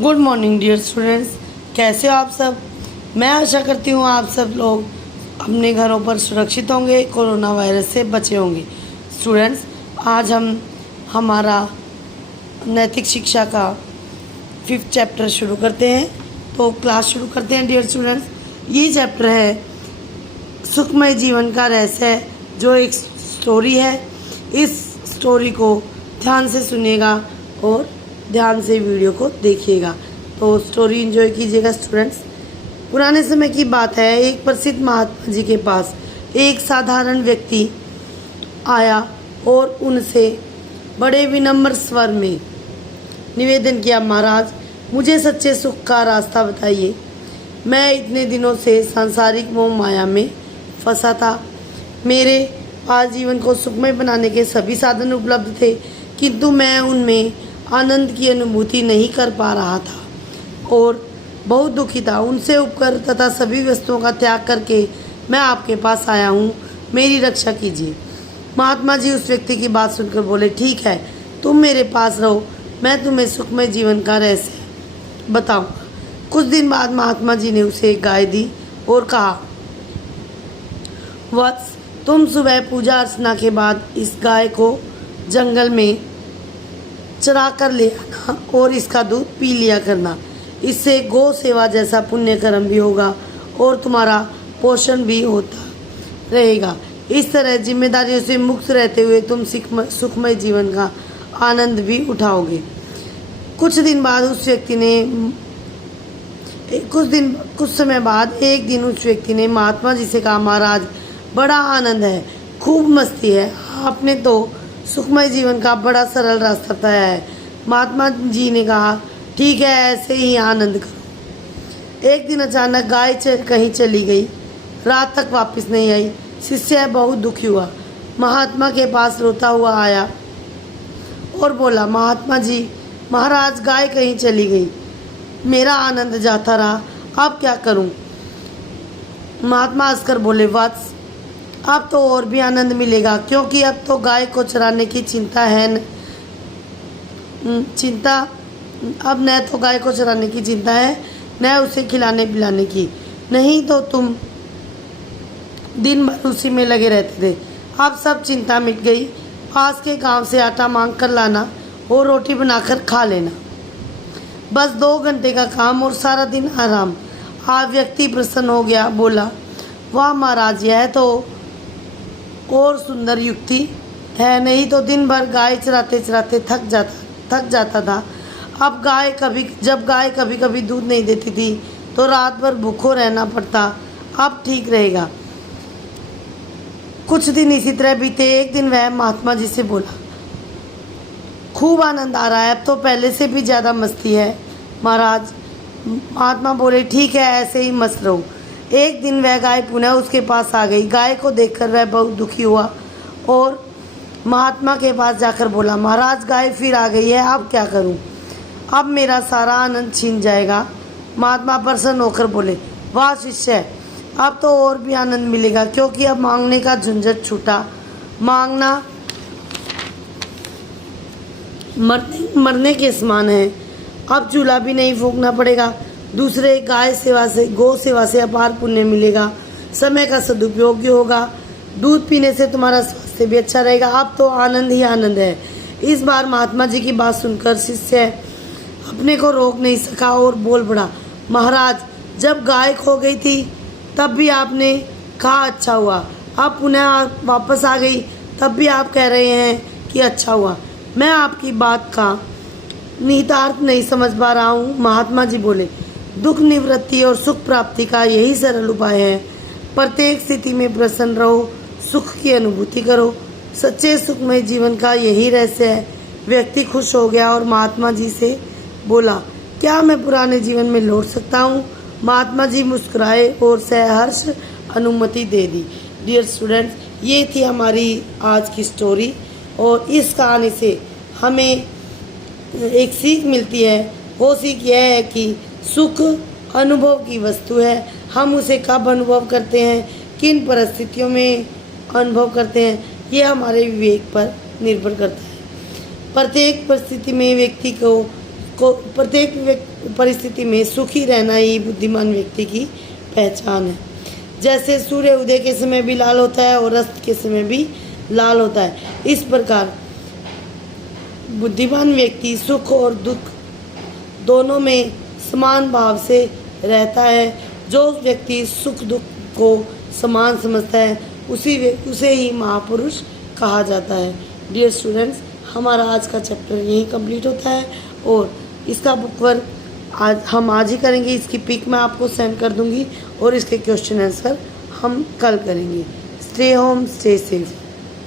Good morning dear students, कैसे हो आप सब। मैं आशा करती हूँ आप सब लोग अपने घरों पर सुरक्षित होंगे, कोरोना वायरस से बचे होंगे। स्टूडेंट्स, आज हम हमारा नैतिक शिक्षा का 5th चैप्टर शुरू करते हैं। तो क्लास शुरू करते हैं डियर स्टूडेंट्स। ये चैप्टर है सुखमय जीवन का रहस्य, जो एक स्टोरी है। इस स्टोरी को ध्यान से सुनिएगा और ध्यान से वीडियो को देखिएगा, तो स्टोरी एंजॉय कीजिएगा स्टूडेंट्स। पुराने समय की बात है, एक प्रसिद्ध महात्मा जी के पास एक साधारण व्यक्ति आया और उनसे बड़े विनम्र स्वर में निवेदन किया, महाराज, मुझे सच्चे सुख का रास्ता बताइए। मैं इतने दिनों से सांसारिक मोह माया में फंसा था। मेरे पास जीवन को सुखमय बनाने के सभी साधन उपलब्ध थे, किंतु मैं उनमें आनंद की अनुभूति नहीं कर पा रहा था और बहुत दुखी था। उनसे उपकर तथा सभी वस्तुओं का त्याग करके मैं आपके पास आया हूँ, मेरी रक्षा कीजिए। महात्मा जी उस व्यक्ति की बात सुनकर बोले, ठीक है, तुम मेरे पास रहो, मैं तुम्हें सुखमय जीवन का रहस्य बताऊंगा। कुछ दिन बाद महात्मा जी ने उसे एक गाय दी और कहा, वत्स, तुम सुबह पूजा अर्चना के बाद इस गाय को जंगल में चरा कर ले आना और इसका दूध पी लिया करना। इससे गौ सेवा जैसा पुण्य कर्म भी होगा और तुम्हारा पोषण भी होता रहेगा। इस तरह जिम्मेदारियों से मुक्त रहते हुए तुम सुखमय जीवन का आनंद भी उठाओगे। कुछ समय बाद एक दिन उस व्यक्ति ने महात्मा जी से कहा, महाराज, बड़ा आनंद है, खूब मस्ती है, आपने तो सुखमय जीवन का बड़ा सरल रास्ता बताया है। महात्मा जी ने कहा, ठीक है, ऐसे ही आनंद करो। एक दिन अचानक गाय कहीं चली गई, रात तक वापस नहीं आई। शिष्य बहुत दुखी हुआ, महात्मा के पास रोता हुआ आया और बोला, महात्मा जी, महाराज, गाय कहीं चली गई, मेरा आनंद जाता रहा, अब क्या करूं। महात्मा हंसकर बोले, वत्स, अब तो और भी आनंद मिलेगा, क्योंकि अब तो गाय को चराने की चिंता है अब न तो गाय को चराने की चिंता है, न उसे खिलाने पिलाने की। नहीं तो तुम दिन भर उसी में लगे रहते थे। अब सब चिंता मिट गई। पास के गांव से आटा मांग कर लाना और रोटी बनाकर खा लेना, बस 2 घंटे का काम और सारा दिन आराम। आप व्यक्ति प्रसन्न हो गया, बोला, वाह महाराज, यह तो और सुंदर युक्ति है। नहीं तो दिन भर गाय चराते चराते थक जाता था। अब जब गाय कभी कभी दूध नहीं देती थी तो रात भर भूखों रहना पड़ता। अब ठीक रहेगा। कुछ दिन इसी तरह बीते। एक दिन वह महात्मा जी से बोला, खूब आनंद आ रहा है, अब तो पहले से भी ज़्यादा मस्ती है महाराज। महात्मा बोले, ठीक है, ऐसे ही मस्त रहो। एक दिन वह गाय पुनः उसके पास आ गई। गाय को देखकर वह बहुत दुखी हुआ और महात्मा के पास जाकर बोला, महाराज, गाय फिर आ गई है, अब क्या करूं? अब मेरा सारा आनंद छीन जाएगा। महात्मा प्रसन्न होकर बोले, वाह शिष्य, अब तो और भी आनंद मिलेगा, क्योंकि अब मांगने का झंझट छूटा। मांगना मरने के समान है। अब चूल्हा भी नहीं फूंकना पड़ेगा। दूसरे गौ सेवा से अपार पुण्य मिलेगा। समय का सदुपयोग भी होगा। दूध पीने से तुम्हारा स्वास्थ्य भी अच्छा रहेगा। अब तो आनंद ही आनंद है। इस बार महात्मा जी की बात सुनकर शिष्य अपने को रोक नहीं सका और बोल पड़ा, महाराज, जब गाय खो गई थी तब भी आपने कहा अच्छा हुआ, अब पुनः वापस आ गई तब भी आप कह रहे हैं कि अच्छा हुआ। मैं आपकी बात का निहितार्थ नहीं समझ पा रहा हूँ। महात्मा जी बोले, दुख निवृत्ति और सुख प्राप्ति का यही सरल उपाय है। प्रत्येक स्थिति में प्रसन्न रहो, सुख की अनुभूति करो। सच्चे सुखमय जीवन का यही रहस्य है। व्यक्ति खुश हो गया और महात्मा जी से बोला, क्या मैं पुराने जीवन में लौट सकता हूँ? महात्मा जी मुस्कुराए और सहर्ष अनुमति दे दी। डियर स्टूडेंट्स, ये थी हमारी आज की स्टोरी और इस कहानी से हमें एक सीख मिलती है। वो सीख यह है कि सुख अनुभव की वस्तु है। हम उसे कब अनुभव करते हैं, किन परिस्थितियों में अनुभव करते हैं, ये हमारे विवेक पर निर्भर करता है। प्रत्येक परिस्थिति में व्यक्ति को को प्रत्येक परिस्थिति में सुखी रहना ही बुद्धिमान व्यक्ति की पहचान है। जैसे सूर्य उदय के समय भी लाल होता है और अस्त के समय भी लाल होता है, इस प्रकार बुद्धिमान व्यक्ति सुख और दुख दोनों में समान भाव से रहता है। जो व्यक्ति सुख दुख को समान समझता है उसे ही महापुरुष कहा जाता है। डियर स्टूडेंट्स, हमारा आज का चैप्टर यहीं कंप्लीट होता है और इसका बुक वर्क हम आज ही करेंगे। इसकी पिक मैं आपको सेंड कर दूंगी और इसके क्वेश्चन आंसर हम कल करेंगे। Stay home, stay safe.